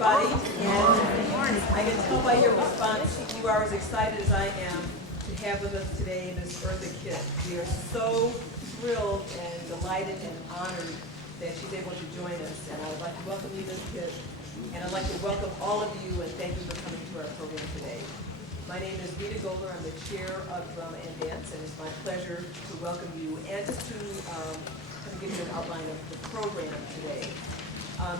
everybody, and I can tell by your response you are as excited as I am to have with us today Ms. Eartha Kitt. We are so thrilled and delighted and honored that she's able to join us, and I would like to welcome you, Ms. Kitt, and I'd like to welcome all of you and thank you for coming to our program today. My name is Rita Goldner. I'm the chair of Drama and Dance, and it's my pleasure to welcome you and just to kind of give you an outline of the program today.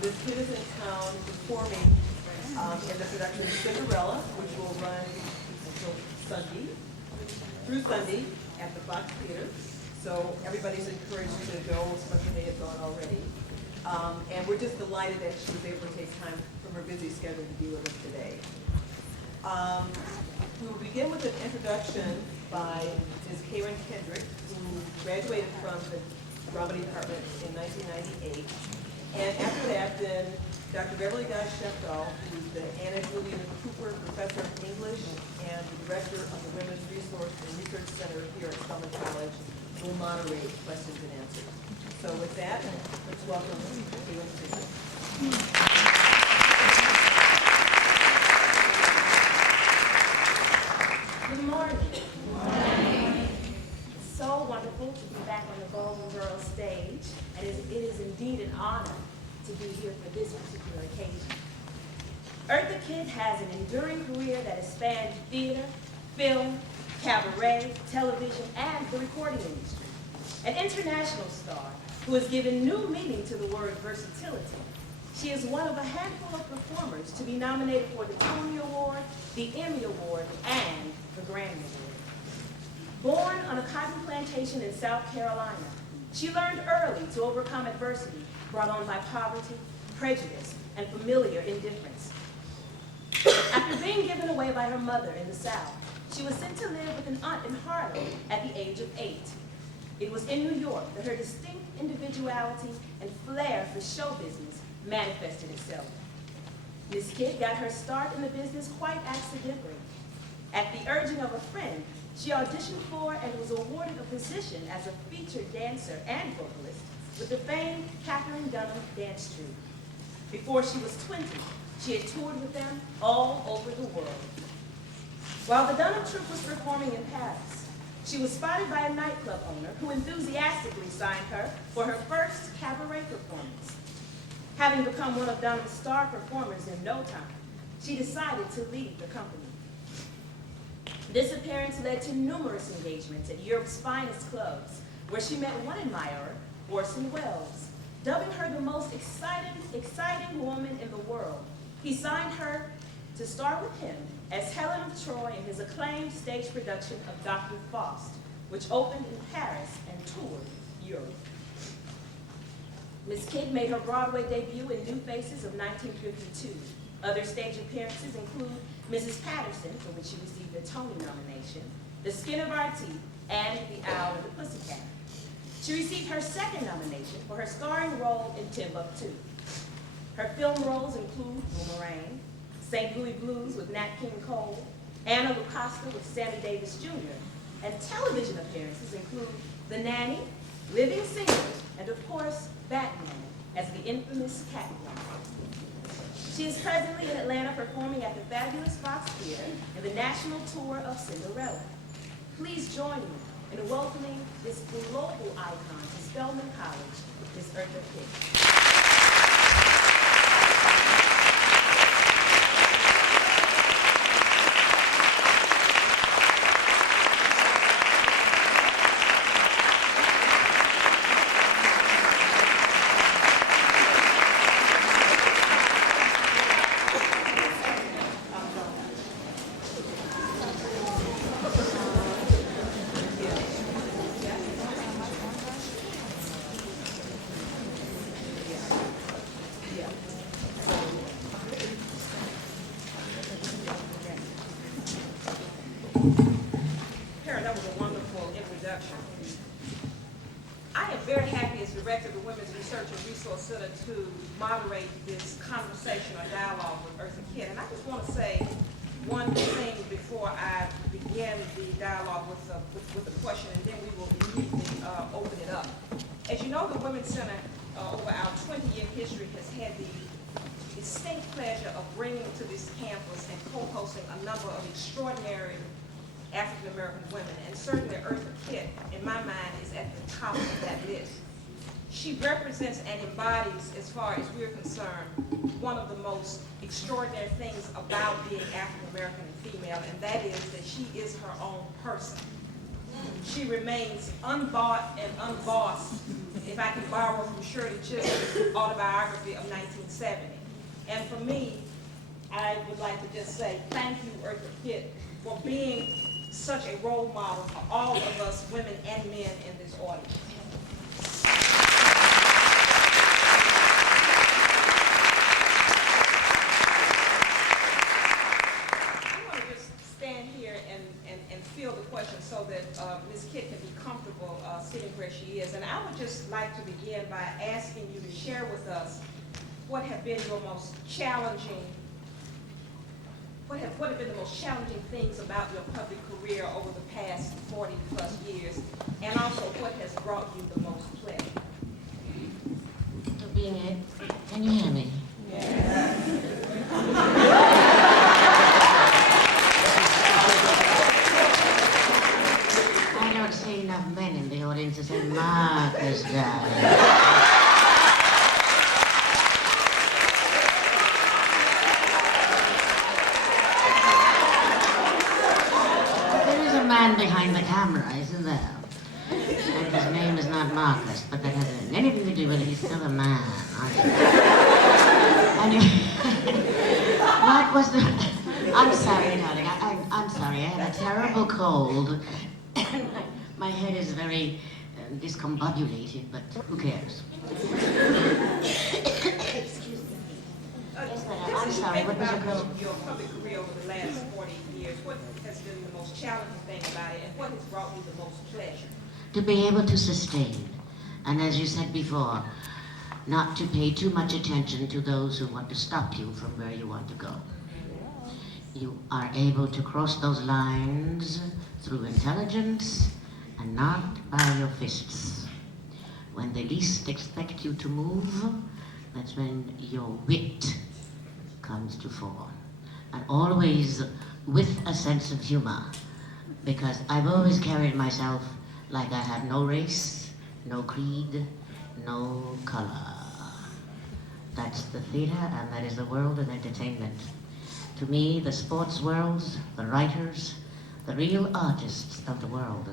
Ms. Kitt is in town performing in the production of Cinderella, which will run until through Sunday at the Fox Theater. So everybody's encouraged to go, some of you may have gone already. And we're just delighted that she was able to take time from her busy schedule to be with us today. We will begin with an introduction by Ms. Karen Kendrick, who graduated from the drama department in 1998. And after that, then Dr. Beverly Guy Shefdahl, who's the Anna Julian Cooper Professor of English and the Director of the Women's Resource and Research Center here at Spelman College, will moderate questions and answers. So with that, let's welcome Karen Kendrick. Good morning. Good morning. It's so wonderful to be back on the Golden Girls stage, and it is indeed an honor to be here for this particular occasion. Eartha Kitt has an enduring career that has spanned theater, film, cabaret, television, and the recording industry. An international star who has given new meaning to the word versatility. She is one of a handful of performers to be nominated for the Tony Award, the Emmy Award, and the Grammy Award. Born on a cotton plantation in South Carolina, she learned early to overcome adversity brought on by poverty, prejudice, and familiar indifference. After being given away by her mother in the South, she was sent to live with an aunt in Harlem at the age of 8. It was in New York that her distinct individuality and flair for show business manifested itself. Miss Kitt got her start in the business quite accidentally. At the urging of a friend, she auditioned for and was awarded a position as a featured dancer and vocalist with the famed Katherine Dunham Dance Troupe. Before she was 20, she had toured with them all over the world. While the Dunham Troupe was performing in Paris, she was spotted by a nightclub owner who enthusiastically signed her for her first cabaret performance. Having become one of Dunham's star performers in no time, she decided to leave the company. This appearance led to numerous engagements at Europe's finest clubs, where she met one admirer, Orson Welles. Dubbing her the most exciting woman in the world, he signed her to star with him as Helen of Troy in his acclaimed stage production of Dr. Faust, which opened in Paris and toured Europe. Miss Kitt made her Broadway debut in New Faces of 1952. Other stage appearances include Mrs. Patterson, for which she received a Tony nomination, The Skin of Our Teeth, and The Owl and the Pussycat. She received her second nomination for her starring role in Timbuktu. Her film roles include Boomerang, St. Louis Blues with Nat King Cole, Anna Lucasta with Sammy Davis Jr., and television appearances include The Nanny, Living Singers, and of course, Batman as the infamous Catwoman. She is presently in Atlanta performing at the fabulous Fox Theater in the national tour of Cinderella. Please join me in welcoming this global icon to Spelman College, Ms. Eartha Kitt. Karen, that was a wonderful introduction. I am very happy as Director of the Women's Research and Resource Center to moderate this conversation or dialogue with Eartha Kitt. And I just want to say one thing before I begin the dialogue with the question, and then we will immediately open it up. As you know, the Women's Center over our 20-year history has had the distinct pleasure of bringing to this campus and co-hosting a number of extraordinary African American women, and certainly Eartha Kitt, in my mind, is at the top of that list. She represents and embodies, as far as we're concerned, one of the most extraordinary things about being African American and female, and that is that she is her own person. She remains unbought and unbossed, if I can borrow from Shirley Chisholm's autobiography of 1970. And for me, I would like to just say thank you, Eartha Kitt, for being such a role model for all of us, women and men in this audience. And field the question so that Ms. Kitt can be comfortable sitting where she is. And I would just like to begin by asking you to share with us what have been your most challenging, what have been the most challenging things about your public career over the past 40 plus years, and also what has brought you the most pleasure. Being it, can you hear me? I don't see enough men in the audience to say, Marcus, darling. There is a man behind the camera, isn't there? And his name is not Marcus, but that has anything to do with it. He's still a man. What was the... I'm sorry, darling. I'm sorry. I had a terrible cold. My head is very discombobulated, but who cares? Excuse me. Yes, madam. I'm sorry. What was your question? Your public career over the last 40 years, what has been the most challenging thing about it, and what has brought you the most pleasure? To be able to sustain, and as you said before, not to pay too much attention to those who want to stop you from where you want to go. You are able to cross those lines through intelligence and not by your fists. When they least expect you to move, that's when your wit comes to fore. And always with a sense of humor, because I've always carried myself like I have no race, no creed, no color. That's the theater, and that is the world of entertainment. To me, the sports worlds, the writers, the real artists of the world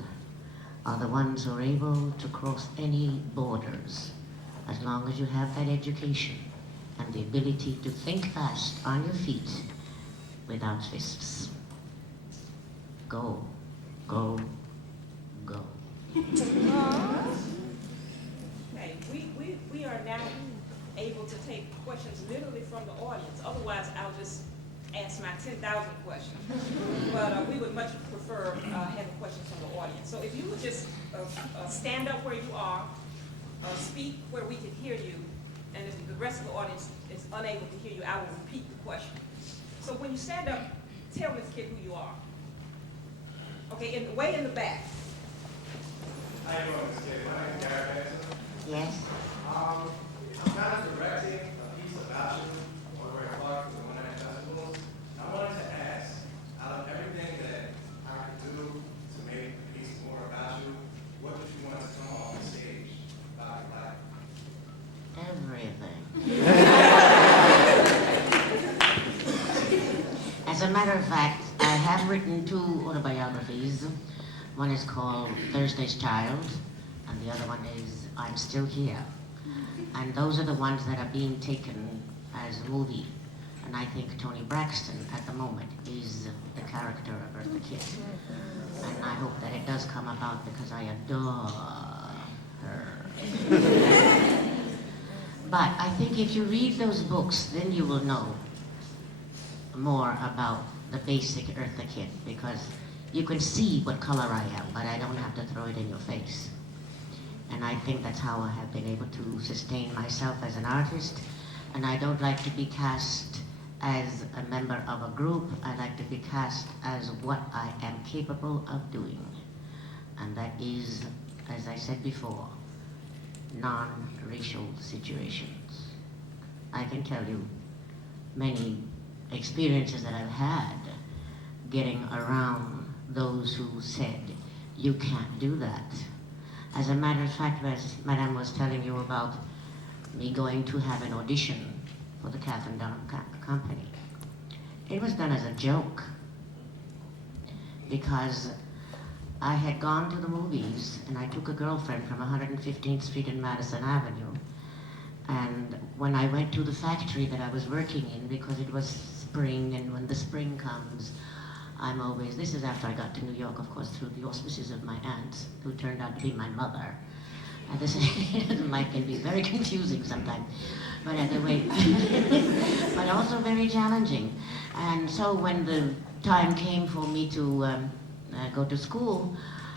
are the ones who are able to cross any borders, as long as you have that education and the ability to think fast on your feet without fists. Go, go, go. Okay, we are now able to take questions literally from the audience. Otherwise, I'll just ask my 10,000 questions. But we would much prefer having questions from the audience. So if you would just stand up where you are, speak where we can hear you, and if the rest of the audience is unable to hear you, I will repeat the question. So when you stand up, tell Ms. Kitt who you are. Okay, way in the back. How you doing, Ms. Kitt? My name is Gary Benson. Yes? I'm kind of directing a piece about you over at Clark for the One Night Festivals. I wanted to ask, out of everything that I could do to make the piece more about you, what would you want to come on the stage about your life? Everything. As a matter of fact, I have written 2 autobiographies. One is called Thursday's Child, and the other one is I'm Still Here. And those are the ones that are being taken as a movie. And I think Toni Braxton, at the moment, is the character of Eartha Kitt. And I hope that it does come about because I adore her. But I think if you read those books, then you will know more about the basic Eartha Kitt, because you can see what color I am, but I don't have to throw it in your face. And I think that's how I have been able to sustain myself as an artist. And I don't like to be cast as a member of a group. I like to be cast as what I am capable of doing. And that is, as I said before, non-racial situations. I can tell you many experiences that I've had getting around those who said, you can't do that. As a matter of fact, as Madame was telling you about me going to have an audition for the Catherine Dunham Company, it was done as a joke because I had gone to the movies and I took a girlfriend from 115th Street and Madison Avenue, and when I went to the factory that I was working in, because it was spring, and when the spring comes, I'm always, this is after I got to New York, of course, through the auspices of my aunt, who turned out to be my mother. And this might can be very confusing sometimes, but anyway, but also very challenging. And so when the time came for me to go to school,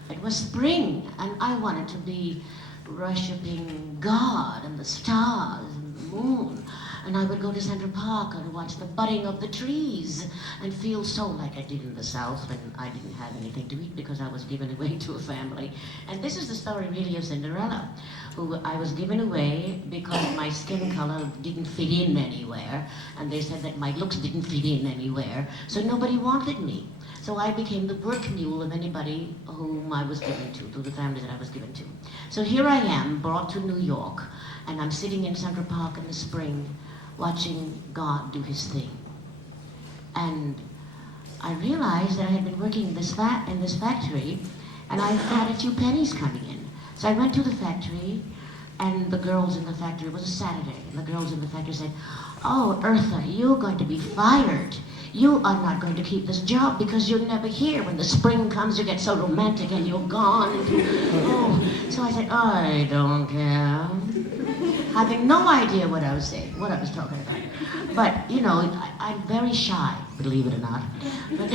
it was spring, and I wanted to be worshiping God and the stars and the moon. And I would go to Central Park and watch the budding of the trees and feel so like I did in the South when I didn't have anything to eat because I was given away to a family. And this is the story really of Cinderella, who I was given away because my skin color didn't fit in anywhere. And they said that my looks didn't fit in anywhere, so nobody wanted me. So I became the work mule of anybody whom I was given to the families that I was given to. So here I am, brought to New York, and I'm sitting in Central Park in the spring, watching God do his thing. And I realized that I had been working in this factory, and I had a few pennies coming in. So I went to the factory, and the girls in the factory, it was a Saturday, and the girls in the factory said, "Oh, Eartha, you're going to be fired. You are not going to keep this job because you're never here. When the spring comes, you get so romantic and you're gone." Oh. So I said, "I don't care," having no idea what I was saying, what I was talking about. But, you know, I'm very shy, believe it or not. But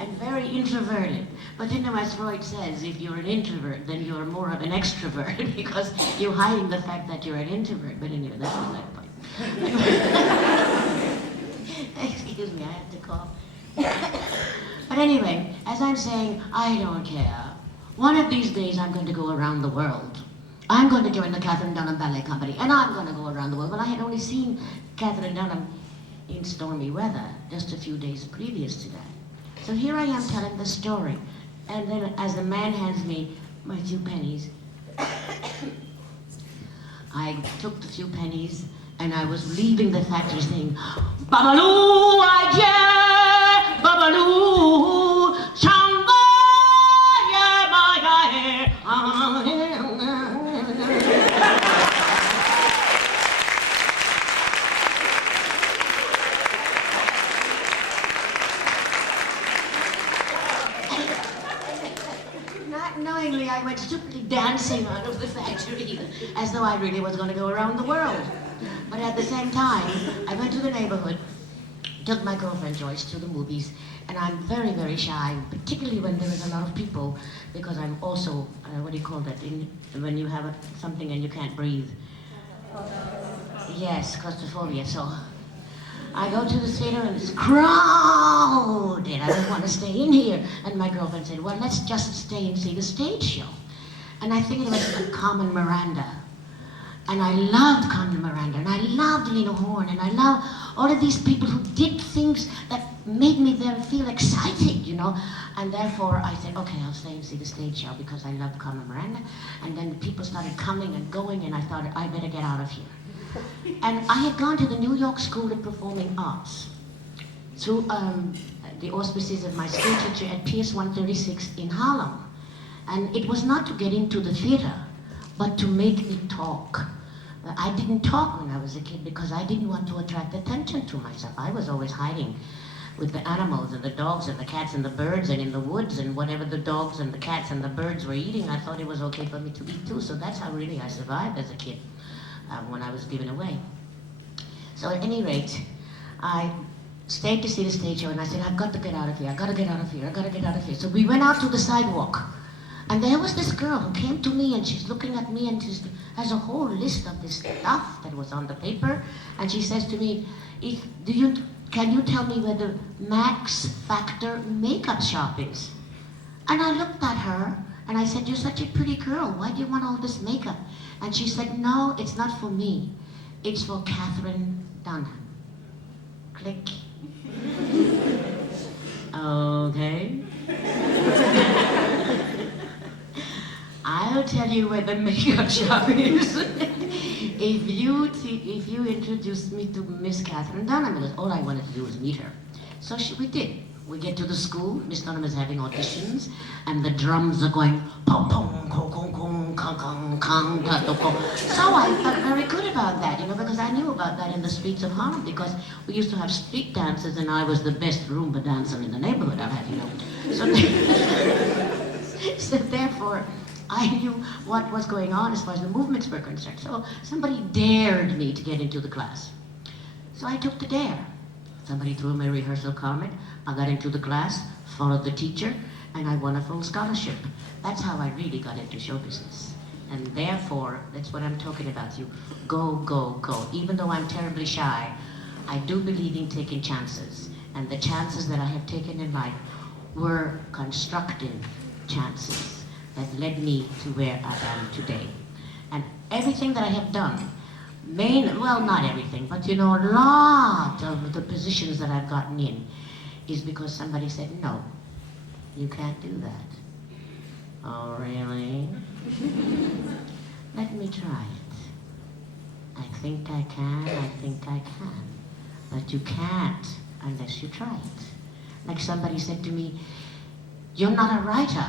and very introverted. But you know, as Freud says, if you're an introvert, then you're more of an extrovert because you're hiding the fact that you're an introvert. But anyway, that's not my point. Excuse me, I have to cough. But anyway, as I'm saying, I don't care. One of these days I'm going to go around the world. I'm going to join the Catherine Dunham Ballet Company, and I'm going to go around the world. But I had only seen Catherine Dunham in stormy weather just a few days previous to that. So here I am telling the story. And then as the man hands me my few pennies, I took the few pennies and I was leaving the factory saying, "Babaloo, I Babaloo, Shamba, Not knowingly, I went stupidly dancing out of the factory as though I really was going to go around the world. But at the same time, I went to the neighborhood, took my girlfriend Joyce to the movies, and I'm very, very shy, particularly when there is a lot of people, because I'm also, what do you call that, when you have something and you can't breathe? Yes, claustrophobia. So I go to the theater and it's crowded. I don't want to stay in here. And my girlfriend said, "Well, let's just stay and see the stage show." And I think it was Carmen Miranda. And I loved Carmen Miranda, and I loved Lena Horne, and I loved all of these people who did things that made me feel excited, you know. And therefore I said, okay, I'll stay and see the stage show because I loved Carmen Miranda. And then the people started coming and going, and I thought, I better get out of here. And I had gone to the New York School of Performing Arts through the auspices of my school teacher at PS 136 in Harlem. And it was not to get into the theater, but to make me talk. I didn't talk when I was a kid because I didn't want to attract attention to myself. I was always hiding with the animals and the dogs and the cats and the birds and in the woods, and whatever the dogs and the cats and the birds were eating, I thought it was okay for me to eat too. So that's how really I survived as a kid when I was given away. So at any rate, I stayed to see the stage show, and I said, I've got to get out of here, I've got to get out of here, I've got to get out of here. So we went out to the sidewalk. And there was this girl who came to me, and she's looking at me, and she has a whole list of this stuff that was on the paper. And she says to me, can you tell me where the Max Factor makeup shop is? And I looked at her, and I said, you're such a pretty girl. Why do you want all this makeup? And she said, no, it's not for me. It's for Catherine Dunham. Click. Okay. I'll tell you where the makeup shop is. if you introduce me to Miss Catherine Dunham, because all I wanted to do was meet her. So we did. We get to the school, Miss Dunham is having auditions, and the drums are going pom pom kong kong kong kong kong kong kong. So I felt very good about that, because I knew about that in the streets of Harlem, because we used to have street dances, and I was the best Roomba dancer in the neighborhood, I'll have you know. So therefore, I knew what was going on as far as the movements were concerned. So somebody dared me to get into the class. So I took the dare. Somebody threw me a rehearsal comment. I got into the class, followed the teacher, and I won a full scholarship. That's how I really got into show business. And therefore, that's what I'm talking about. You go, go, go. Even though I'm terribly shy, I do believe in taking chances. And the chances that I have taken in life were constructive chances that led me to where I am today. And everything that I have done, well, not everything, but a lot of the positions that I've gotten in is because somebody said, no, you can't do that. Oh, really? Let me try it. I think I can, but you can't unless you try it. Like somebody said to me, you're not a writer,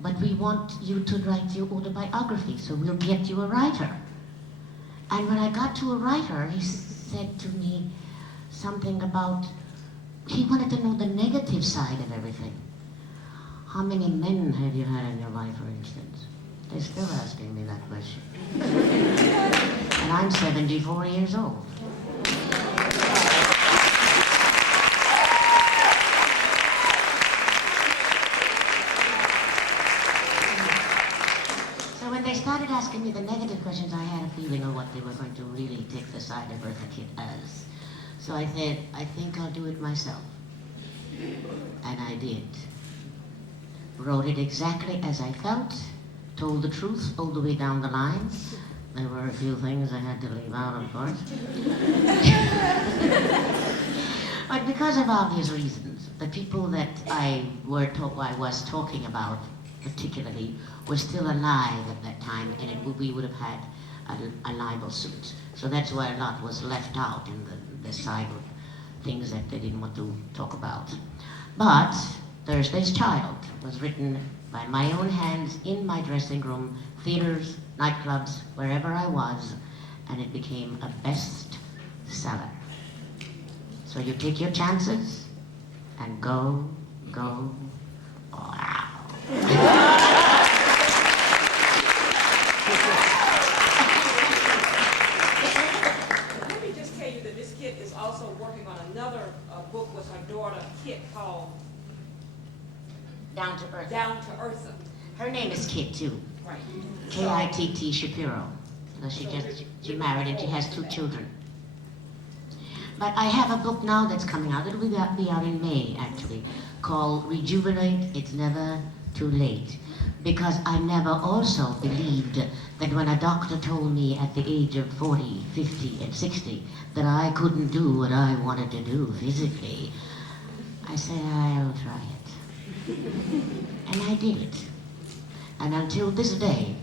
but we want you to write your autobiography, so we'll get you a writer. And when I got to a writer, he said to me something about, he wanted to know the negative side of everything. How many men have you had in your life, for instance? They're still asking me that question. And I'm 74 years old. So when they started asking me the negative questions, I had a feeling of what they were going to really take the side of Eartha Kitt as. So I said, I think I'll do it myself. And I did. Wrote it exactly as I felt, told the truth all the way down the line. There were a few things I had to leave out, of course. But because of obvious reasons, the people that I was talking about particularly were still alive at that time, and we would have had a libel suit. So that's why a lot was left out in the side of things that they didn't want to talk about. But Thursday's Child was written by my own hands in my dressing room, theaters, nightclubs, wherever I was, and it became a bestseller. So you take your chances and go, wow. Let me just tell you that Miss Kitt is also working on another book with her daughter, Kitt, called Down to Earth. Down to Eartha. Her name is Kitt too. Right. Kitt Shapiro. So she married and she has 2 children. But I have a book now that's coming out. It'll be out in May, actually, called Rejuvenate, It's Never Too Late. Because I never also believed that when a doctor told me at the age of 40, 50, and 60 that I couldn't do what I wanted to do physically, I said, I'll try it. And I did it. And until this day,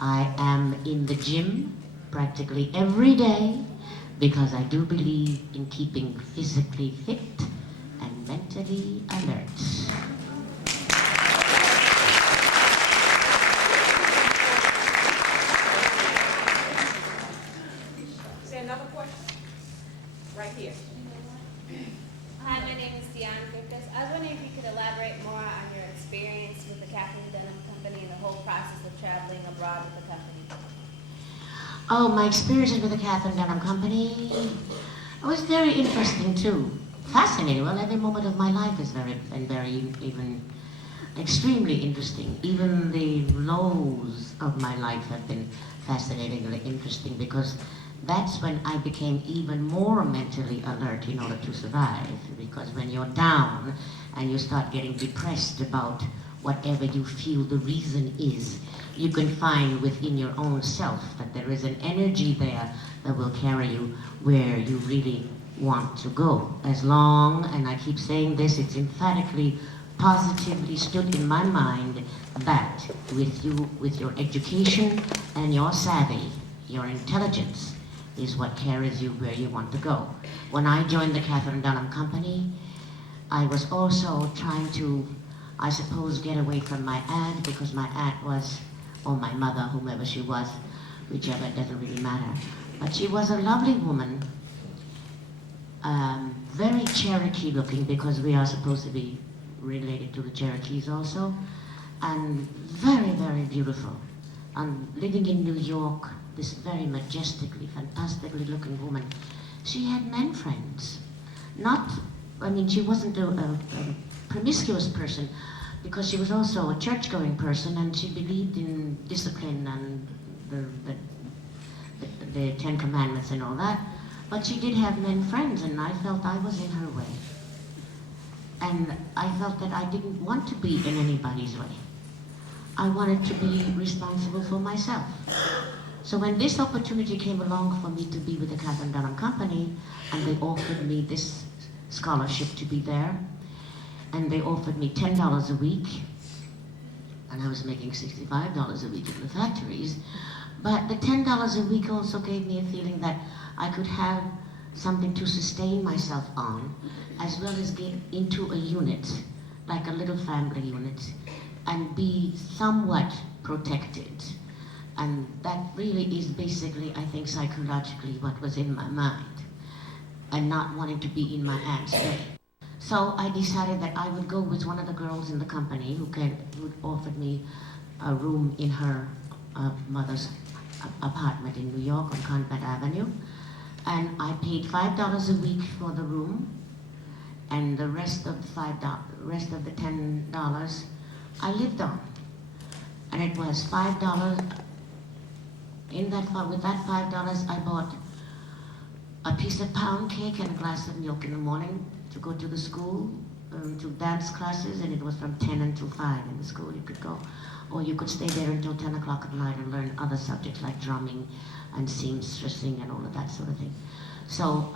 I am in the gym practically every day because I do believe in keeping physically fit and mentally alert. Say another question? Right here. Hi, my name is Deanna Griffiths. I was wondering if you could elaborate more on your experience with the Catherine Dunham Company and the whole process of traveling abroad with the company. Oh, my experiences with the Catherine Dunham Company, it was very interesting too. Fascinating. Well, every moment of my life is very even extremely interesting. Even the lows of my life have been fascinatingly interesting because that's when I became even more mentally alert in order to survive. Because when you're down and you start getting depressed about whatever you feel the reason is, you can find within your own self that there is an energy there that will carry you where you really want to go. As long, and I keep saying this, it's emphatically, positively stood in my mind that with your education and your savvy, your intelligence is what carries you where you want to go. When I joined the Catherine Dunham Company, I was also trying to, I suppose, get away from my aunt, because my aunt was, or my mother, whomever she was, whichever, it doesn't really matter. But she was a lovely woman, very Cherokee looking, because we are supposed to be related to the Cherokees also, and very, very beautiful. And living in New York, this very majestically, fantastically looking woman, she had men friends. Not, I mean, she wasn't a promiscuous person, because she was also a church-going person, and she believed in discipline and the Ten Commandments and all that. But she did have men friends, and I felt I was in her way. And I felt that I didn't want to be in anybody's way. I wanted to be responsible for myself. So when this opportunity came along for me to be with the Catherine Dunham Company, and they offered me this scholarship to be there, and they offered me $10 a week, and I was making $65 a week in the factories, but the $10 a week also gave me a feeling that I could have something to sustain myself on, as well as get into a unit, like a little family unit, and be somewhat protected. And that really is basically, I think, psychologically what was in my mind, and not wanting to be in my aunt's way. So I decided that I would go with one of the girls in the company who offered me a room in her mother's apartment in New York on Convent Avenue. And I paid $5 a week for the room, and the rest of the $10 I lived on. And it was $5. With that $5, I bought a piece of pound cake and a glass of milk in the morning to go to the school, to dance classes, and it was from 10 until 5 in the school you could go. Or you could stay there until 10 o'clock at night and learn other subjects like drumming and seamstressing and all of that sort of thing. So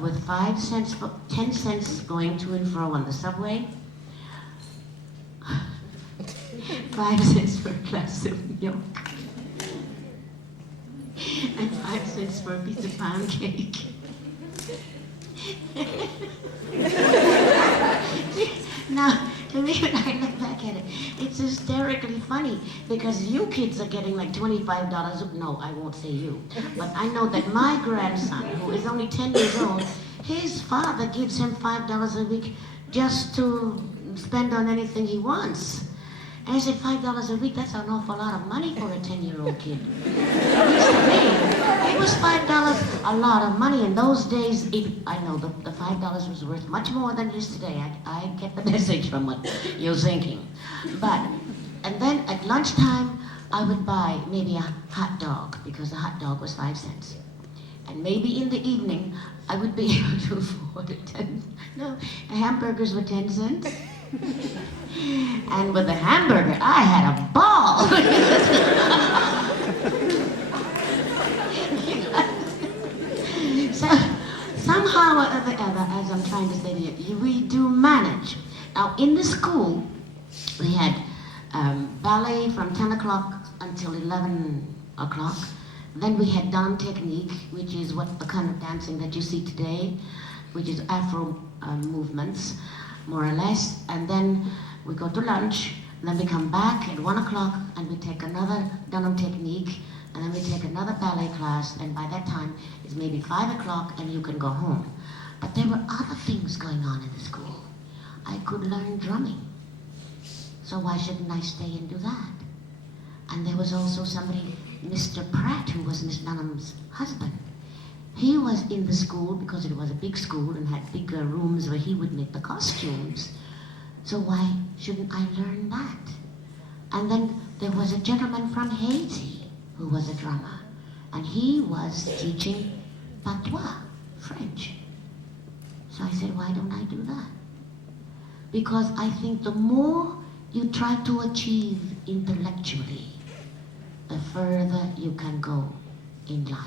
with 5 cents, 10 cents going to and fro on the subway, 5 cents for a glass of milk, and 5 cents for a piece of pound cake. Now, to me, when I look back at it, it's hysterically funny, because you kids are getting like $25. No, I won't say you. But I know that my grandson, who is only 10 years old, his father gives him $5 a week just to spend on anything he wants. And I said, $5 a week, that's an awful lot of money for a 10-year-old kid. At least to me, it was $5 a lot of money. In those days, I know the $5 was worth much more than it is today. I get the message from what you're thinking. And then at lunchtime, I would buy maybe a hot dog, because a hot dog was 5 cents. And maybe in the evening, I would be able to afford hamburgers were 10 cents. And with the hamburger, I had a ball. So somehow or other, as I'm trying to say to you, we do manage. Now in the school, we had ballet from 10 o'clock until 11 o'clock. Then we had Dunham technique, which is the kind of dancing that you see today, which is Afro movements, more or less. And then we go to lunch, and then we come back at 1 o'clock, and we take another Dunham technique, and then we take another ballet class, and by that time, it's maybe 5 o'clock, and you can go home. But there were other things going on in the school. I could learn drumming, so why shouldn't I stay and do that? And there was also somebody, Mr. Pratt, who was Miss Dunham's husband. He was in the school because it was a big school and had bigger rooms where he would make the costumes. So why shouldn't I learn that? And then there was a gentleman from Haiti who was a drummer, and he was teaching patois, French. So I said, why don't I do that? Because I think the more you try to achieve intellectually, the further you can go in life.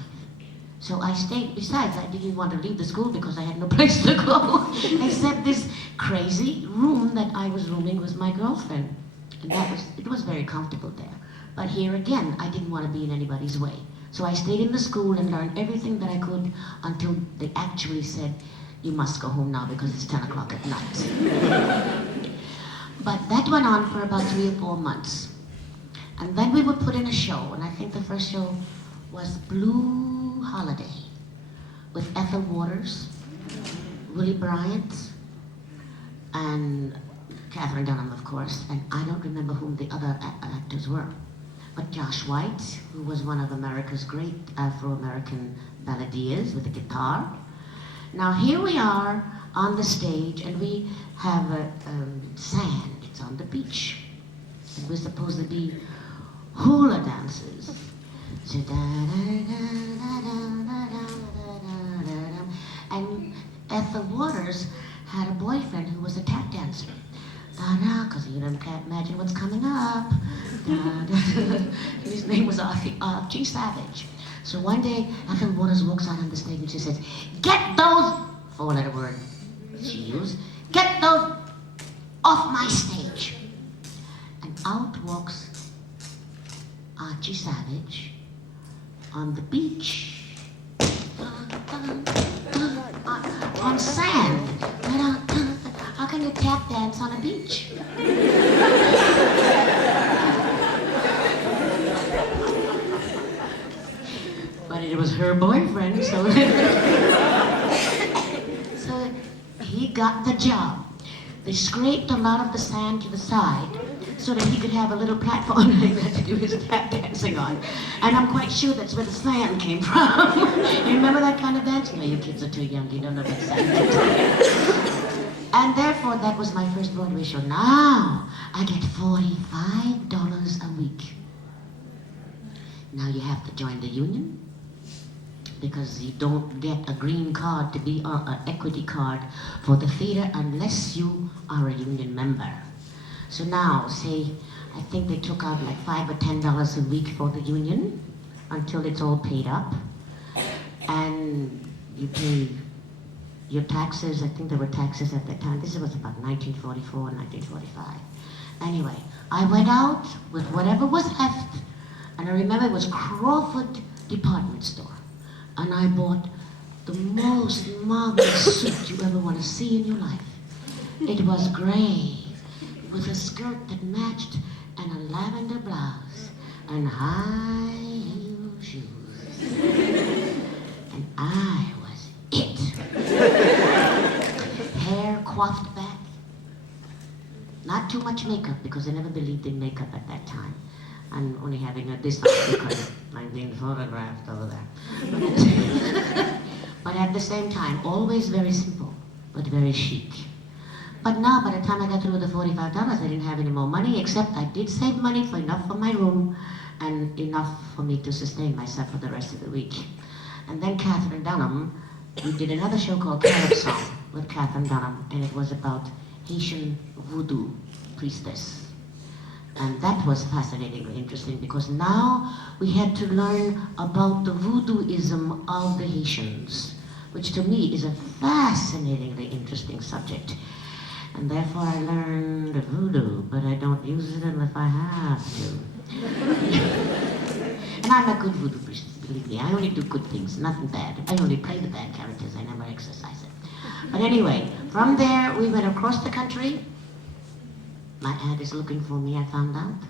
So I stayed. Besides, I didn't want to leave the school because I had no place to go except this crazy room that I was rooming with my girlfriend. And it was very comfortable there. But here again, I didn't want to be in anybody's way. So I stayed in the school and learned everything that I could until they actually said, you must go home now because it's 10 o'clock at night. But that went on for about 3 or 4 months. And then we would put in a show, and I think the first show was Blue Holiday with Ethel Waters, Willie Bryant, and Catherine Dunham, of course, and I don't remember whom the other actors were. But Josh White, who was one of America's great Afro-American balladeers with a guitar. Now here we are on the stage, and we have sand. It's on the beach. And we're supposed to be hula dancers. So and Ethel Waters had a boyfriend who was a tap dancer. Because you can't imagine what's coming up. His name was Archie Savage. So one day, Ethel Waters walks out on the stage and she says, "Get those," 4-letter word she used, "get those off my stage." And out walks Archie Savage on the beach, on sand. How can you tap dance on a beach? But it was her boyfriend, so so he got the job. They scraped a lot of the sand to the side so that he could have a little platform to do his tap dancing on. And I'm quite sure that's where the sand came from. You remember that kind of dance? No, you kids are too young, you don't know what sand is. And therefore, that was my first Broadway show. Now, I get $45 a week. Now you have to join the union, because you don't get a green card to be an equity card for the theater unless you are a union member. So now, say, I think they took out like $5 or $10 a week for the union until it's all paid up. And you pay your taxes. I think there were taxes at that time. This was about 1944, 1945. Anyway, I went out with whatever was left, and I remember it was Crawford Department Store. And I bought the most marvelous suit you ever want to see in your life. It was gray, with a skirt that matched, and a lavender blouse, and high-heel shoes. And I was it. Hair coiffed back. Not too much makeup, because I never believed in makeup at that time. I'm only having this on because I'm being photographed over there. But at the same time, always very simple, but very chic. But now, by the time I got through with the $45, I didn't have any more money, except I did save money for enough for my room and enough for me to sustain myself for the rest of the week. And then Catherine Dunham, we did another show called Carib Song with Catherine Dunham, and it was about Haitian voodoo priestess. And that was fascinatingly interesting, because now we had to learn about the voodooism of the Haitians, which to me is a fascinatingly interesting subject. And therefore I learned voodoo, but I don't use it unless I have to. And I'm a good voodoo priestess, believe me. I only do good things, nothing bad. I only play the bad characters, I never exercise it. But anyway, from there we went across the country. My aunt is looking for me, I found out.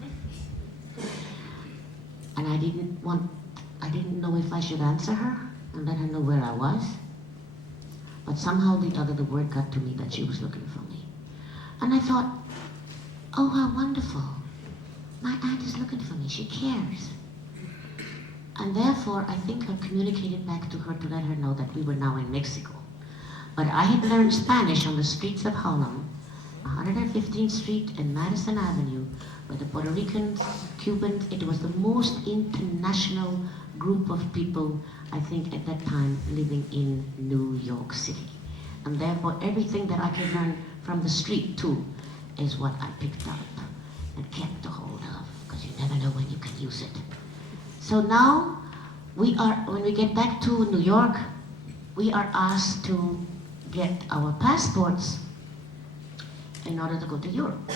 And I didn't know if I should answer her and let her know where I was. But somehow the word got to me that she was looking for me. And I thought, oh, how wonderful. My aunt is looking for me, she cares. And therefore, I think I communicated back to her to let her know that we were now in Mexico. But I had learned Spanish on the streets of Harlem, 115th Street and Madison Avenue, where the Puerto Ricans, Cubans, it was the most international group of people, I think, at that time, living in New York City. And therefore, everything that I could learn from the street, too, is what I picked up and kept a hold of, because you never know when you can use it. So now when we get back to New York, we are asked to get our passports in order to go to Europe.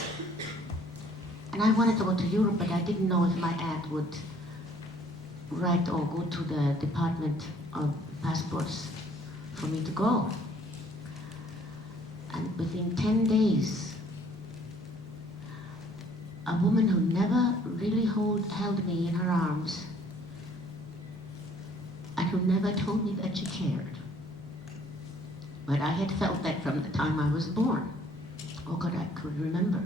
And I wanted to go to Europe, but I didn't know if my aunt would write or go to the Department of Passports for me to go. And within 10 days, a woman who never really held me in her arms and who never told me that she cared. But I had felt that from the time I was born. Oh God, I could remember.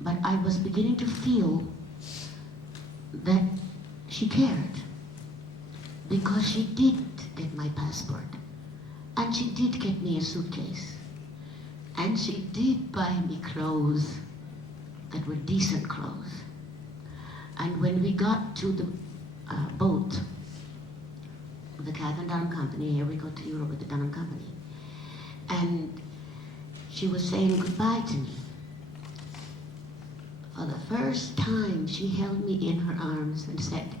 But I was beginning to feel that she cared, because she did get my passport, and she did get me a suitcase, and she did buy me clothes that were decent clothes. And when we got to the boat, the Kitt and Dunham Company, here we go to Europe with the Dunham Company, and she was saying goodbye to me. For the first time, she held me in her arms and said,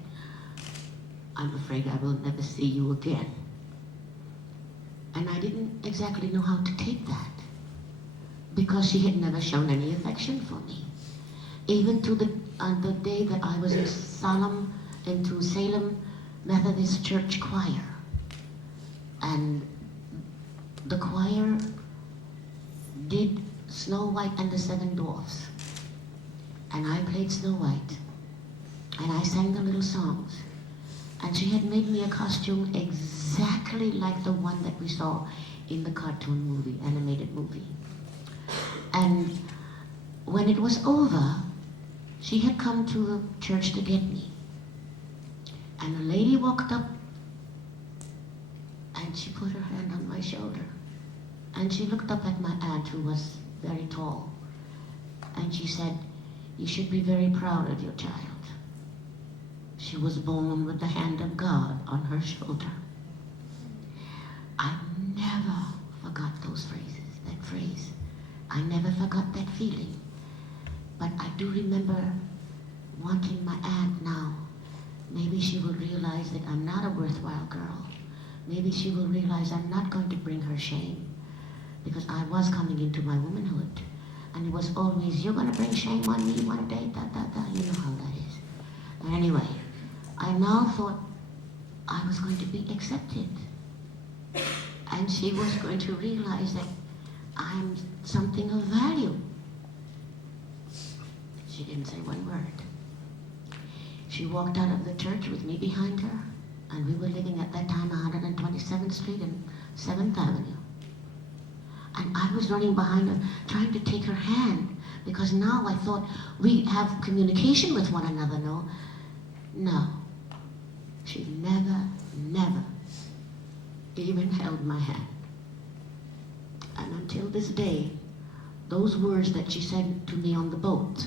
"I'm afraid I will never see you again." And I didn't exactly know how to take that, because she had never shown any affection for me. Even to the day that I was into Salem Methodist Church choir. And the choir did Snow White and the Seven Dwarfs. And I played Snow White. And I sang the little songs. And she had made me a costume exactly like the one that we saw in the cartoon movie, animated movie. And when it was over, she had come to the church to get me. And a lady walked up and she put her hand on my shoulder. And she looked up at my aunt, who was very tall. And she said, "You should be very proud of your child. She was born with the hand of God on her shoulder." I never forgot those phrases, that phrase. I never forgot that feeling. But I do remember wanting my aunt now. Maybe she will realize that I'm not a worthwhile girl. Maybe she will realize I'm not going to bring her shame, because I was coming into my womanhood. And it was always, "You're going to bring shame on me one day, da, da, da." You know how that is. And anyway, I now thought I was going to be accepted. And she was going to realize that I'm something of value. She didn't say one word. She walked out of the church with me behind her, and we were living at that time 127th Street and 7th Avenue. And I was running behind her, trying to take her hand, because now I thought we have communication with one another, no? No. She never even held my hand. And until this day, those words that she said to me on the boat,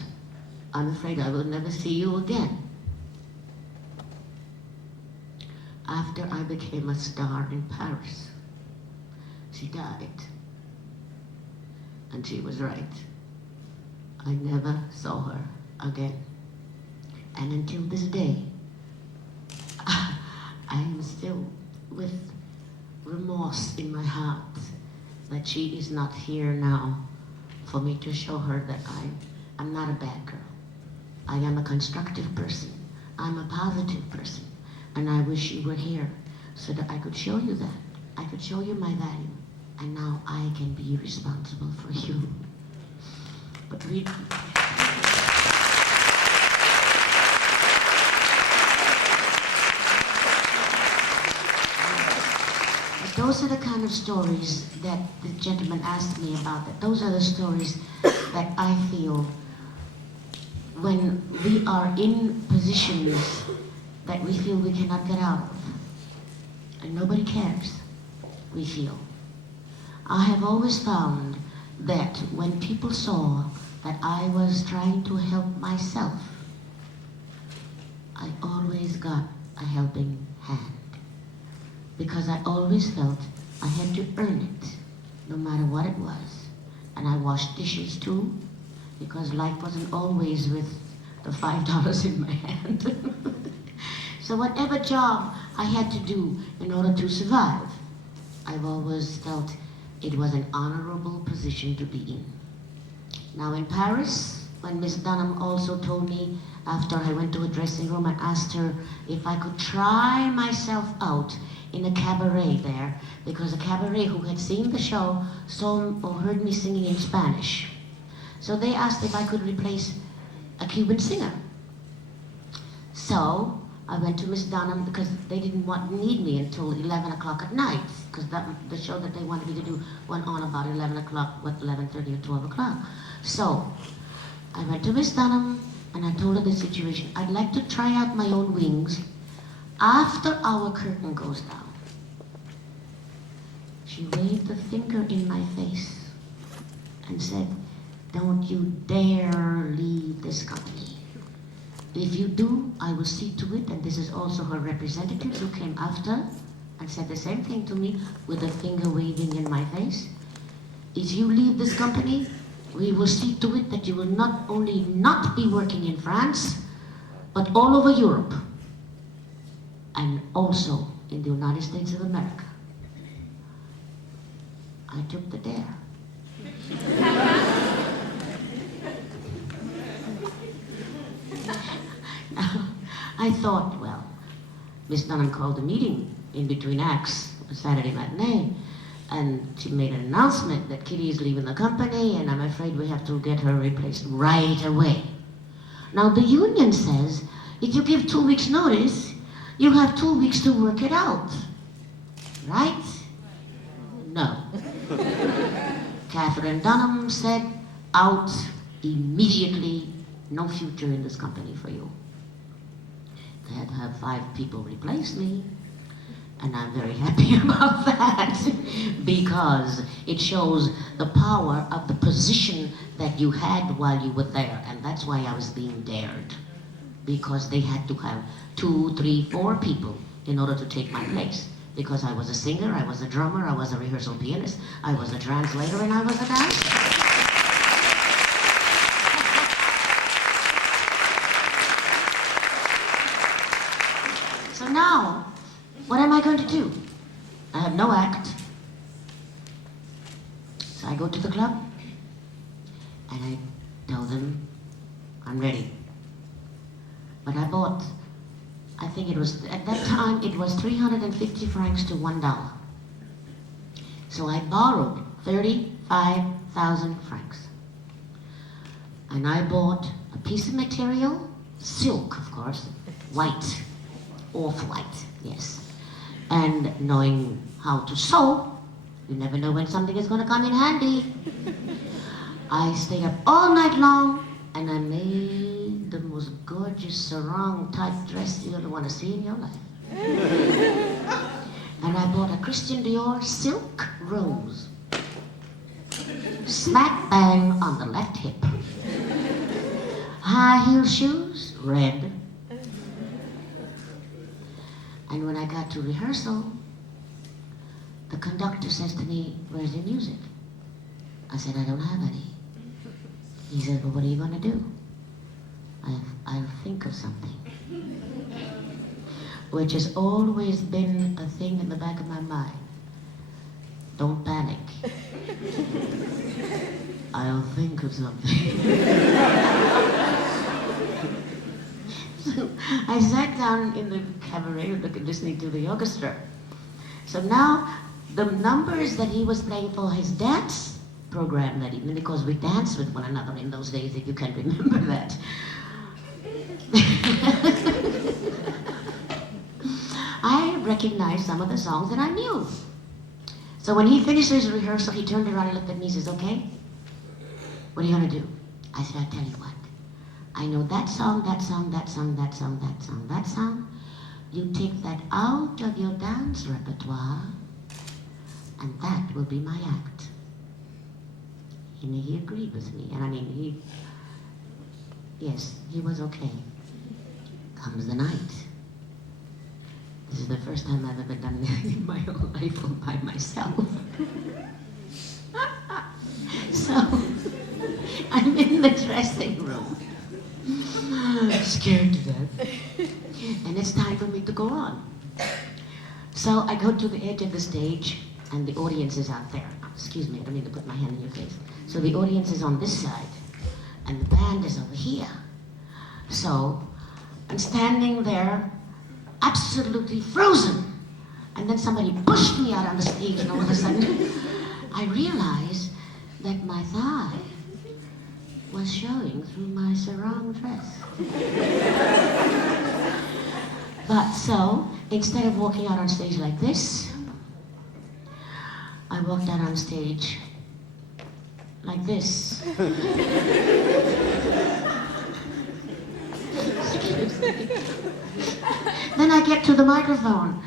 "I'm afraid I will never see you again," after I became a star in Paris, she died. And she was right. I never saw her again. And until this day, I am still with remorse in my heart that she is not here now for me to show her that I'm not a bad girl. I am a constructive person. I'm a positive person. And I wish you were here so that I could show you that. I could show you my value. And now I can be responsible for you. But those are the kind of stories that the gentleman asked me about. That those are the stories that I feel when we are in positions that we feel we cannot get out of. And nobody cares, we feel. I have always found that when people saw that I was trying to help myself, I always got a helping hand. Because I always felt I had to earn it, no matter what it was. And I washed dishes too, because life wasn't always with the $5 in my hand. So whatever job I had to do in order to survive, I've always felt it was an honorable position to be in. Now in Paris, when Miss Dunham also told me after I went to a dressing room and asked her if I could try myself out in a cabaret there, because a cabaret who had seen the show saw or heard me singing in Spanish. So they asked if I could replace a Cuban singer. So I went to Miss Dunham because they didn't need me until 11 o'clock at night, because the show that they wanted me to do went on about 11 o'clock, 11:30 or 12 o'clock. So I went to Miss Dunham and I told her the situation. I'd like to try out my own wings after our curtain goes down. She waved a finger in my face and said, "Don't you dare leave this company. If you do, I will see to it," and this is also her representative who came after and said the same thing to me with a finger waving in my face. "If you leave this company, we will see to it that you will not only not be working in France, but all over Europe, and also in the United States of America." I took the dare. I thought, well, Miss Dunham called a meeting in between acts, a Saturday matinee, and she made an announcement that Kitty is leaving the company, and I'm afraid we have to get her replaced right away. Now the union says, if you give 2 weeks notice, you have 2 weeks to work it out. Right? No. Catherine Dunham said, out immediately, no future in this company for you. They had to have 5 people replace me, and I'm very happy about that because it shows the power of the position that you had while you were there, and that's why I was being dared, because they had to have 2, 3, 4 people in order to take my place, because I was a singer, I was a drummer, I was a rehearsal pianist, I was a translator, and I was a dancer. So now, what am I going to do? I have no act. So I go to the club and I tell them I'm ready. But I bought, I think it was, at that time it was 350 francs to $1. So I borrowed 35,000 francs. And I bought a piece of material, silk of course, white, off-white, yes. And knowing how to sew, you never know when something is going to come in handy. I stayed up all night long and I made the most gorgeous sarong type dress you'll ever want to see in your life. And I bought a Christian Dior silk rose, smack bang on the left hip. High heel shoes, red. And when I got to rehearsal, the conductor says to me, "Where's your music?" I said, "I don't have any." He said, "Well, what are you going to do?" I'll think of something. Which has always been a thing in the back of my mind. Don't panic. I'll think of something. So I sat down in the cabaret listening to the orchestra. So now the numbers that he was playing for his dance program that evening, because we danced with one another in those days, if you can remember that. I recognized some of the songs that I knew. So when he finished his rehearsal, he turned around and looked at me and says, "Okay, what are you going to do?" I said, "I'll tell you what. I know that song, that song, that song, that song, that song, that song. You take that out of your dance repertoire, and that will be my act." And he agreed with me. And I mean, yes, he was okay. Comes the night. This is the first time I've ever done anything in my whole life all by myself. So, I'm in the dressing room. Scared to death. And it's time for me to go on. So I go to the edge of the stage, and the audience is out there. Excuse me, I don't mean to put my hand in your face. So the audience is on this side, and the band is over here. So I'm standing there, absolutely frozen. And then somebody pushed me out on the stage, and all of a sudden, I realized that my thigh was showing through my sarong dress. But so, instead of walking out on stage like this, I walked out on stage like this. Then I get to the microphone.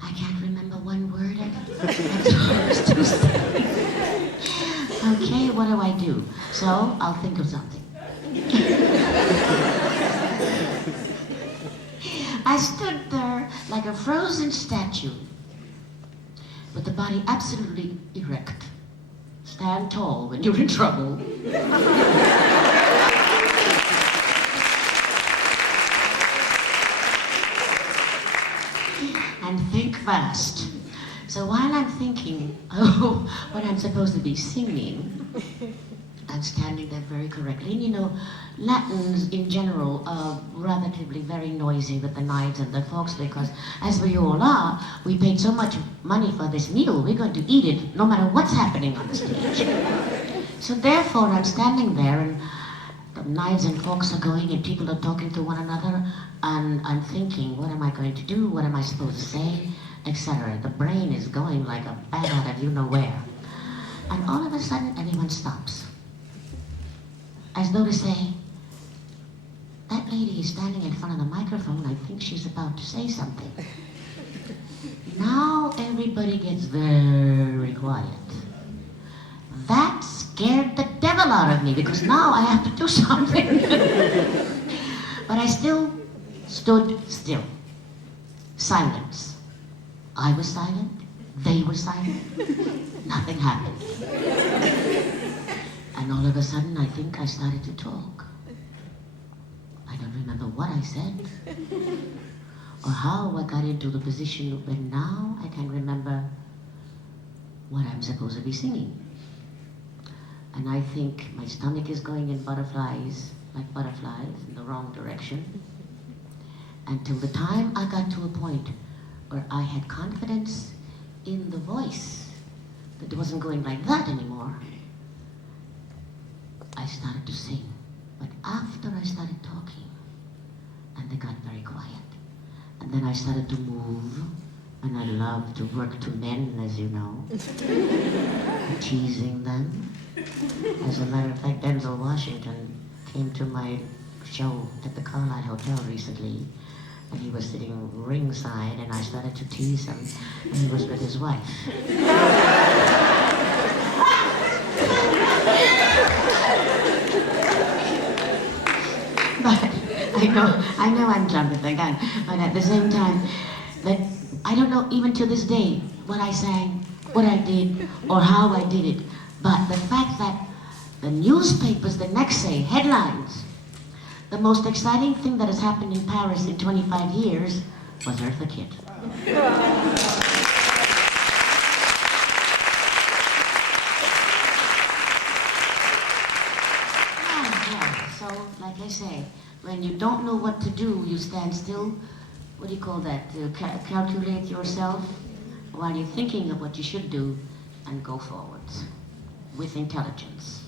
I can't remember one word of it. That's all I was to say. Okay, what do I do? So, I'll think of something. I stood there like a frozen statue, with the body absolutely erect. Stand tall when you're in trouble. And think fast. So while I'm thinking, oh, what I'm supposed to be singing, I'm standing there very correctly. And you know, Latins in general are relatively very noisy with the knives and the forks because, as we all are, we paid so much money for this meal, we're going to eat it no matter what's happening on the stage. So therefore, I'm standing there and the knives and forks are going and people are talking to one another, and I'm thinking, what am I going to do? What am I supposed to say? Etc. The brain is going like a bat out of you know where. And all of a sudden, everyone stops. As though to say, that lady is standing in front of the microphone, I think she's about to say something. Now everybody gets very quiet. That scared the devil out of me because now I have to do something. But I still stood still. Silence. I was silent, they were silent, nothing happened. And all of a sudden, I think I started to talk. I don't remember what I said, or how I got into the position where now I can remember what I'm supposed to be singing. And I think my stomach is going in butterflies, like butterflies, in the wrong direction. Until the time I got to a point where I had confidence in the voice, that it wasn't going like that anymore, I started to sing. But after I started talking, and they got very quiet, and then I started to move, and I love to work to men, as you know, teasing them. As a matter of fact, Denzel Washington came to my show at the Carlisle Hotel recently, and he was sitting ringside, and I started to tease him, and he was with his wife. But I know I'm jumping the gun, but at the same time, that I don't know even to this day what I sang, what I did, or how I did it. But the fact that the newspapers the next day, headlines, the most exciting thing that has happened in Paris in 25 years was Eartha Kitt. So, like I say, when you don't know what to do, you stand still. What do you call that? Calculate yourself while you're thinking of what you should do and go forwards with intelligence.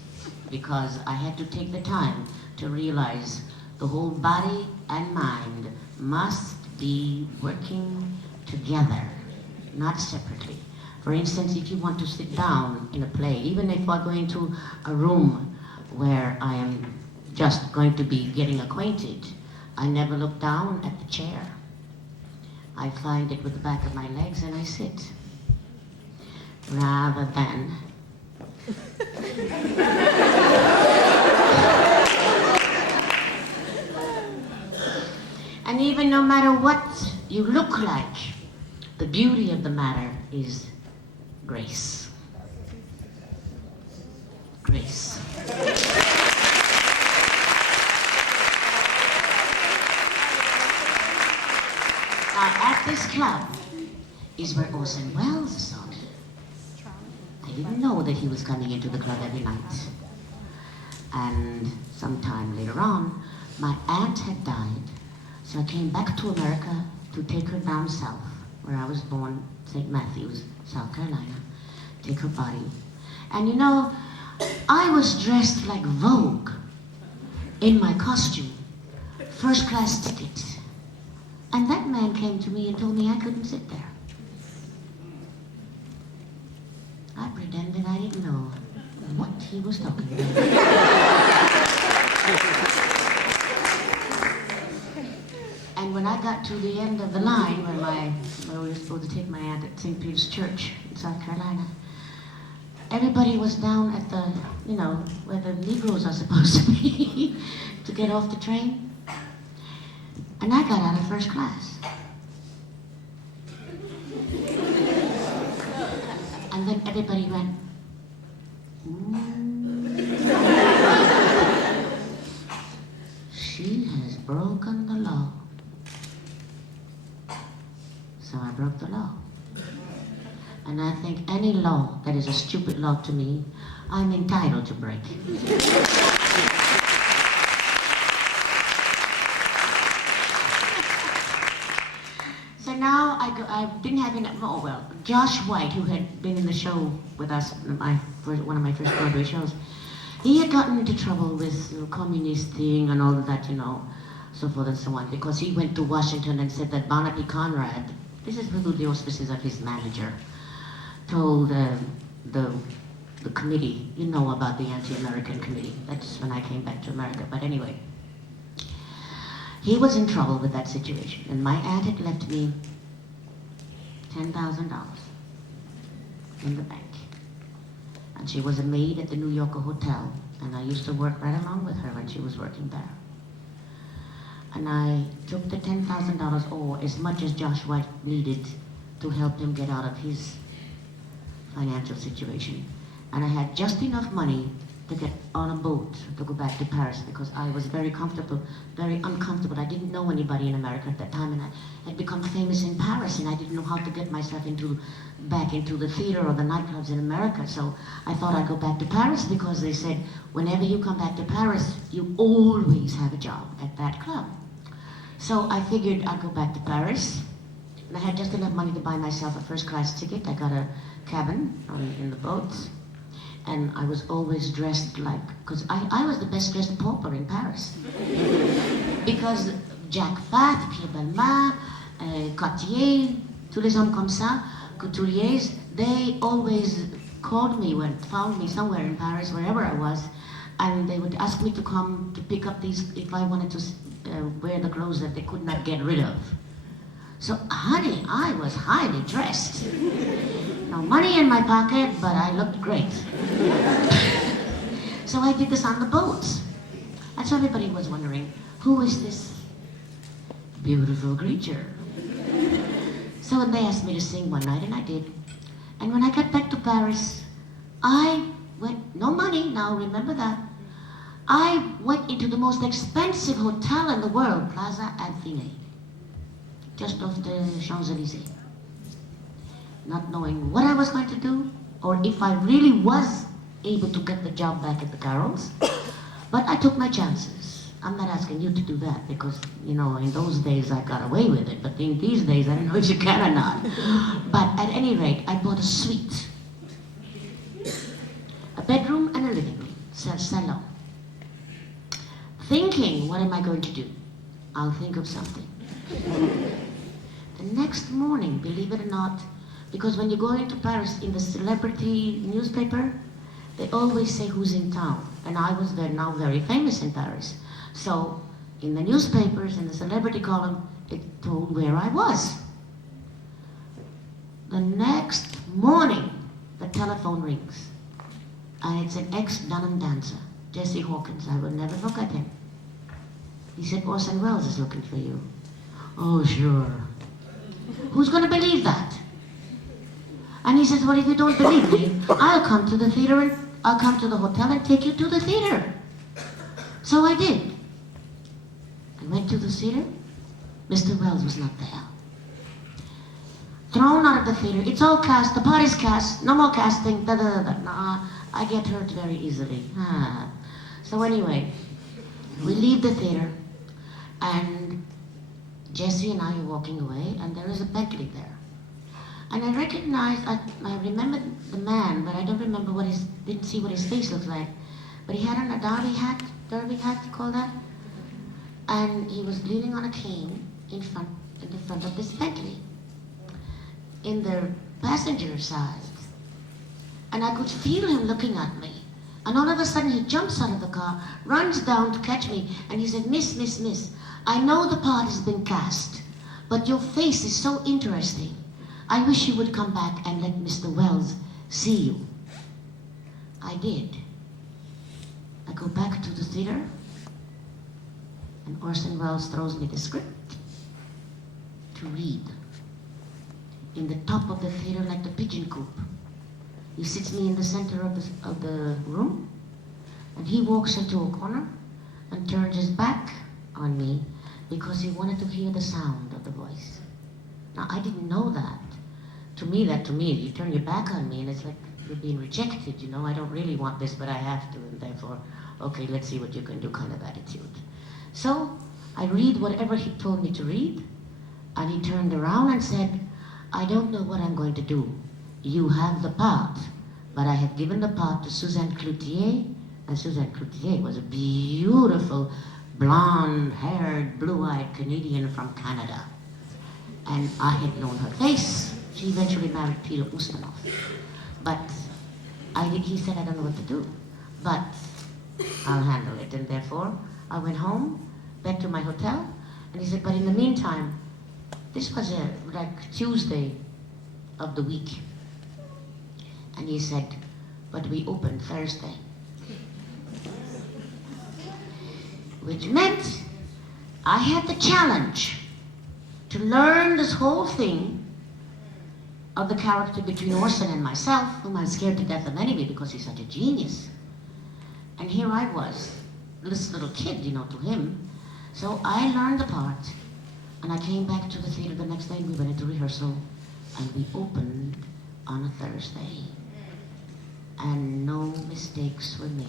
Because I had to take the time to realize the whole body and mind must be working together, not separately. For instance, if you want to sit down in a play, even if we're going to a room where I am just going to be getting acquainted, I never look down at the chair. I find it with the back of my legs and I sit, rather than and even no matter what you look like, the beauty of the matter is grace. Grace. this club is where Orson Welles saw me. I didn't know that he was coming into the club every night. And sometime later on, my aunt had died, so I came back to America to take her down south, where I was born, St. Matthews, South Carolina, take her body. And you know, I was dressed like Vogue in my costume, first class ticket. And that man came to me and told me I couldn't sit there. I pretended I didn't know what he was talking about. And when I got to the end of the line where we were supposed to take my aunt at St. Peter's Church in South Carolina, everybody was down at the, where the Negroes are supposed to be to get off the train. And I got out of first class. And then everybody went, ooh. She has broken the law. So I broke the law. And I think any law that is a stupid law to me, I'm entitled to break. So now I didn't have enough, oh well, Josh White, who had been in the show with us, one of my first Broadway shows, he had gotten into trouble with the communist thing and all of that, so forth and so on, because he went to Washington and said that Barnaby Conrad, this is through the auspices of his manager, told the committee, about the anti-American committee. That's when I came back to America, but anyway. He was in trouble with that situation, and my aunt had left me $10,000 in the bank. And she was a maid at the New Yorker Hotel, and I used to work right along with her when she was working there. And I took the $10,000, or as much as Josh White needed to help him get out of his financial situation. And I had just enough money to get on a boat to go back to Paris, because I was very uncomfortable. I didn't know anybody in America at that time, and I had become famous in Paris, and I didn't know how to get myself back into the theater or the nightclubs in America. So I thought I'd go back to Paris, because they said, whenever you come back to Paris, you always have a job at that club. So I figured I'd go back to Paris, and I had just enough money to buy myself a first-class ticket. I got a cabin in the boat. And I was always dressed like, because I was the best dressed pauper in Paris. Because Jacques Fath, Pierre Bellemare, Cartier, tous les hommes comme ça, couturiers, they always called me, found me somewhere in Paris, wherever I was, and they would ask me to come to pick up these, if I wanted to wear the clothes that they could not get rid of. So, honey, I was highly dressed. No money in my pocket, but I looked great. So I did this on the boats. And so everybody was wondering, who is this beautiful creature? So they asked me to sing one night, and I did. And when I got back to Paris, I went, no money, now remember that. I went into the most expensive hotel in the world, Plaza Athénée, just off the Champs-Élysées. Not knowing what I was going to do, or if I really was able to get the job back at the Carols. But I took my chances. I'm not asking you to do that, because, in those days I got away with it, but in these days I don't know if you can or not. But at any rate, I bought a suite. A bedroom and a living room, salon. Thinking, what am I going to do? I'll think of something. The next morning, believe it or not, because when you go into Paris in the celebrity newspaper, they always say who's in town. And I was now very famous in Paris. So in the newspapers, in the celebrity column, it told where I was. The next morning, the telephone rings. And it's an ex-Dunham dancer, Jesse Hawkins. I will never forget him. He said, Orson Welles is looking for you. Oh, sure. Who's going to believe that? And he says, well, if you don't believe me, I'll come to the theater, and I'll come to the hotel and take you to the theater. So I did. I went to the theater. Mr. Welles was not there. thrown out of the theater. It's all cast, the part is cast, no more casting, da da da da. Nah, I get hurt very easily. So anyway, we leave the theater, and Jesse and I are walking away, and there is a Bentley there. And I recognize, I remember the man, but I don't remember didn't see what his face looked like. But he had on a derby hat, you call that? And he was leaning on a cane in the front of this Bentley, in the passenger side. And I could feel him looking at me. And all of a sudden he jumps out of the car, runs down to catch me, and he said, Miss, I know the part has been cast, but your face is so interesting. I wish you would come back and let Mr. Wells see you. I did. I go back to the theater, and Orson Welles throws me the script to read. In the top of the theater, like the pigeon coop. He sits me in the center of the room, and he walks into a corner and turns his back on me because he wanted to hear the sound of the voice. Now, I didn't know that. To me, you turn your back on me, and it's like you're being rejected, you know. I don't really want this, but I have to, and therefore, okay, let's see what you can do kind of attitude. So, I read whatever he told me to read, and he turned around and said, I don't know what I'm going to do. You have the part, but I have given the part to Suzanne Cloutier, and Suzanne Cloutier was a beautiful, blonde-haired, blue-eyed Canadian from Canada. And I had known her face. She eventually married Peter Ustinov. But he said, I don't know what to do, but I'll handle it. And therefore, I went home, back to my hotel, and he said, but in the meantime, this was like Tuesday of the week. And he said, but we opened Thursday. Which meant I had the challenge to learn this whole thing of the character between Orson and myself, whom I'm scared to death of anyway because he's such a genius. And here I was, this little kid, you know, to him. So I learned the part, and I came back to the theater the next day, and we went into rehearsal, and we opened on a Thursday. And no mistakes were made.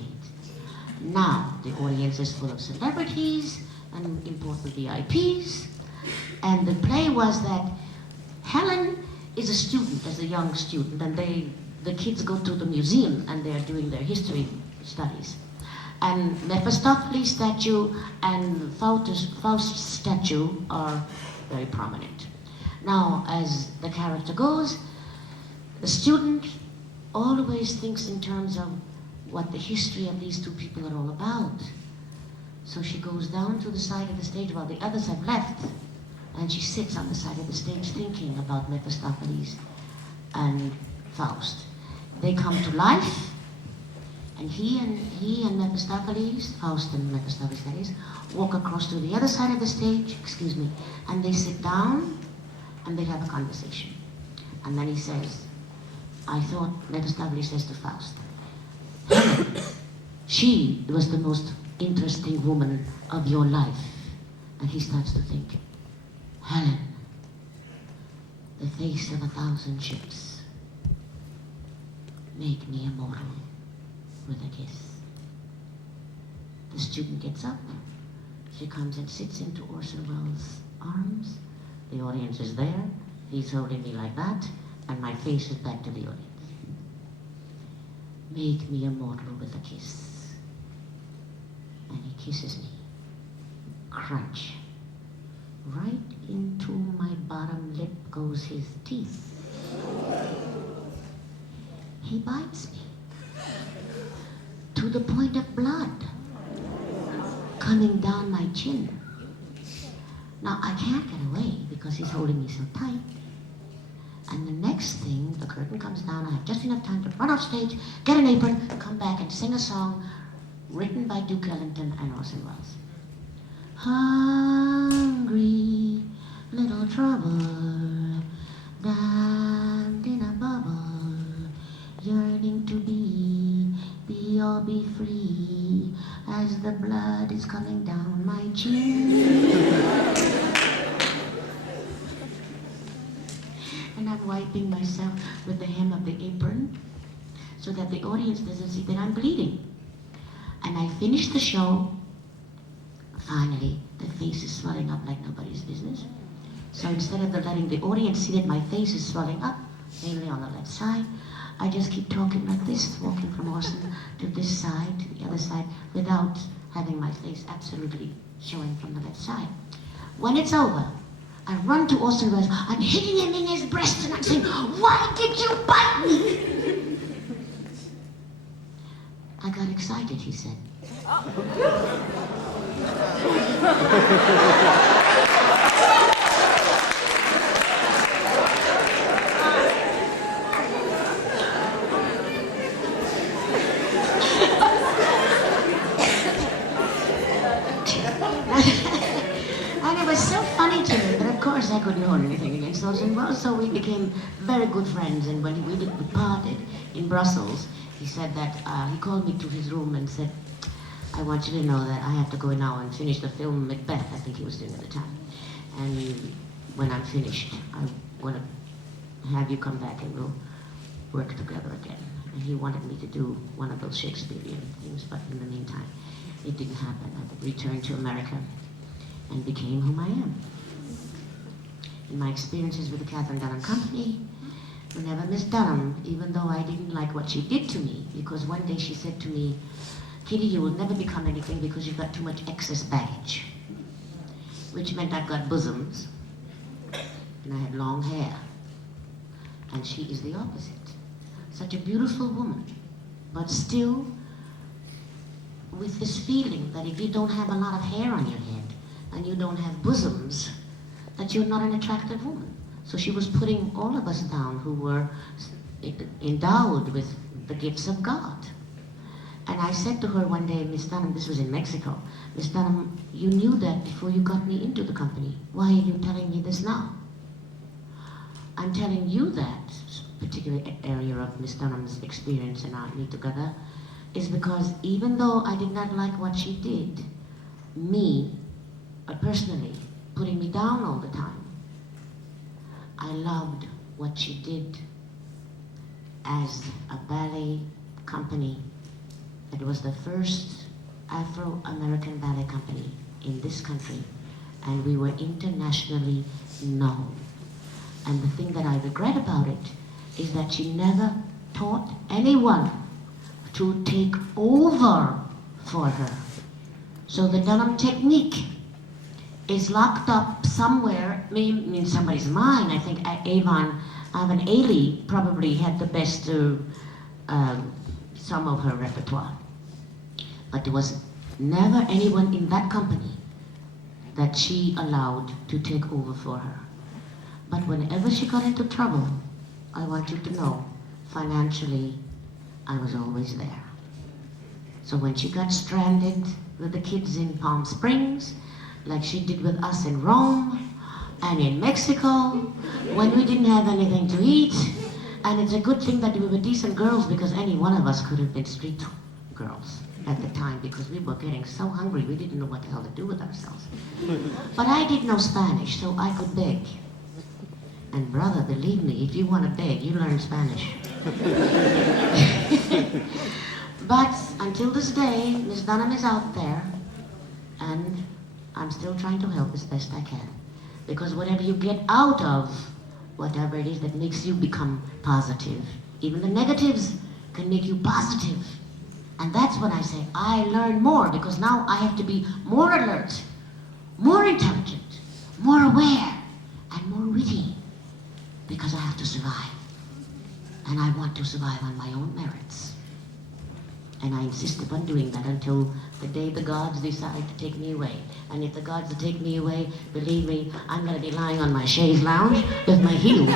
Now, the audience is full of celebrities and important VIPs, and the play was that Helen is a student, as a young student, and the kids go to the museum and they're doing their history studies. And Mephistopheles statue and Faust statue are very prominent. Now, as the character goes, the student always thinks in terms of what the history of these two people are all about. So she goes down to the side of the stage while the others have left, and she sits on the side of the stage thinking about Mephistopheles and Faust. They come to life, and he and Mephistopheles, Faust and Mephistopheles that is, walk across to the other side of the stage, and they sit down and they have a conversation. And then he says, I thought, Mephistopheles says to Faust, Helen, she was the most interesting woman of your life. And he starts to think, Helen, the face of 1,000 ships, make me immortal with a kiss. The student gets up. She comes and sits into Orson Welles' arms. The audience is there. He's holding me like that, and my face is back to the audience. Make me immortal with a kiss. And he kisses me. Crunch. Right into my bottom lip goes his teeth. He bites me to the point of blood coming down my chin. Now I can't get away because he's holding me so tight. And the next thing, the curtain comes down, I have just enough time to run off stage, get an apron, come back and sing a song written by Duke Ellington and Orson Welles. Hungry little trouble, damned in a bubble, yearning to be or be free, as the blood is coming down my chin. And I'm wiping myself with the hem of the apron so that the audience doesn't see that I'm bleeding. And I finish the show. Finally, the face is swelling up like nobody's business. So instead of letting the audience see that my face is swelling up, mainly on the left side, I just keep talking like this, walking from Orson to this side, to the other side, without having my face absolutely showing from the left side. When it's over, I run to Orson Welles, I'm hitting him in his breast and I'm saying, "Why did you bite me?" I got excited, he said. And it was so funny to me, but of course I couldn't hold anything against Orson Welles, so we became very good friends. And when we parted in Brussels, he said that, he called me to his room and said, "I want you to know that I have to go now and finish the film Macbeth," I think he was doing at the time. "And when I'm finished, I want to have you come back and we'll work together again." And he wanted me to do one of those Shakespearean things, but in the meantime, it didn't happen. I returned to America and became whom I am. In my experiences with the Catherine Dunham Company, whenever Miss Dunham, even though I didn't like what she did to me, because one day she said to me, "Kitty, you will never become anything because you've got too much excess baggage," which meant I've got bosoms, and I had long hair, and she is the opposite. Such a beautiful woman, but still with this feeling that if you don't have a lot of hair on your head and you don't have bosoms, that you're not an attractive woman. So she was putting all of us down who were endowed with the gifts of God. And I said to her one day, "Miss Dunham," this was in Mexico, "Miss Dunham, you knew that before you got me into the company. Why are you telling me this now?" I'm telling you that particular area of Miss Dunham's experience and our meet together is because even though I did not like what she did, me, personally, putting me down all the time, I loved what she did as a ballet company. It was the first Afro-American ballet company in this country, and we were internationally known. And the thing that I regret about it is that she never taught anyone to take over for her. So the Dunham technique is locked up somewhere, maybe in somebody's mind. I think Avon Ailey probably had the best some of her repertoire. But there was never anyone in that company that she allowed to take over for her. But whenever she got into trouble, I want you to know, financially, I was always there. So when she got stranded with the kids in Palm Springs, like she did with us in Rome and in Mexico, when we didn't have anything to eat, and it's a good thing that we were decent girls because any one of us could have been street girls at the time because we were getting so hungry we didn't know what the hell to do with ourselves. But I did know Spanish, so I could beg. And brother, believe me, if you want to beg, you learn Spanish. But until this day, Miss Dunham is out there, and I'm still trying to help as best I can. Because whatever you get out of whatever it is that makes you become positive, even the negatives can make you positive. And that's when I say, I learn more, because now I have to be more alert, more intelligent, more aware, and more witty, because I have to survive. And I want to survive on my own merits. And I insist upon doing that until the day the gods decide to take me away. And if the gods take me away, believe me, I'm going to be lying on my chaise lounge with my heels.